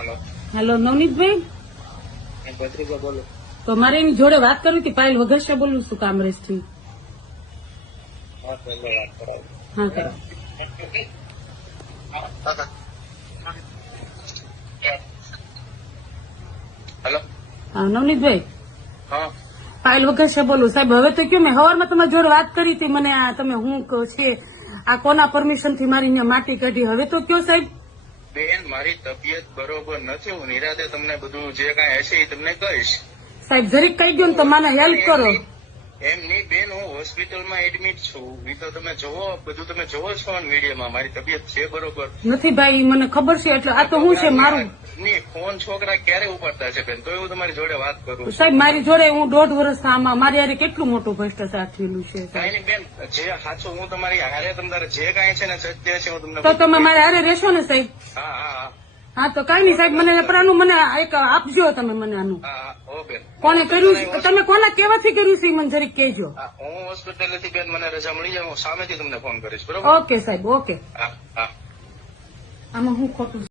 Hello. Navnitbhai? બોલું. તો મારે એની જોડે વાત કરવી હતી પાયલ વઘાસિયા બોલું છું વાત કરાવું. હા કરો હલો. હા નવનીતભાઈ? હા. પાયલ વઘાસિયા બોલું. સાહેબ હવે તો કયો મેં હવારમાં તમારી જોડે વાત કરી હતી મને આ તમે હું કહો છે આ કોના પરમિશનથી મારી અહીંયા માટી કાઢી? હવે તો કયો સાહેબ? બેન મારી તબિયત બરોબર નથી હું નિરાતે તમને બધું જે કાંઈ હશે એ તમને કહીશ. સાહેબ જરીક કહી દો ને તો મને હેલ્પ કરો. એમ નહીં બેન હું હોસ્પિટલમાં એડમિટ છું. એ તો તમે જોવો બધું તમે જોવો છો મીડિયામાં. મારી તબિયત છે બરોબર. નથી ભાઈ મને ખબર છે એટલે આ તો હું છે મારું. નહીં ફોન છોકરા ક્યારે ઉપાડતા છે બેન? તો હું તમારી જોડે વાત કરું સાહેબ મારી જોડે હું દોઢ વર્ષ આમાં મારી હારે કેટલું મોટું ભ્રષ્ટાચાર થયેલું છે સાહેબ. નહીં બેન જે સાચું હું તમારી હારે તમારે જે કાંઈ છે ને સત્ય છે હું તમને તો તમે મારે હારે રહેશો ને સાહેબ? હા તો કઈ નહીં સાહેબ મને લપરાનું મને એક આપજો તમે મને આનું. કોને કર્યું છે? તમે કોના કેવાથી કર્યું છે મને જરીક કહેજો. હું હોસ્પિટલથી બેન મને રજા મળી જાય હું સામેથી તમને ફોન કરીશ બરોબર? ઓકે સાહેબ ઓકે. આમાં હું ખોટું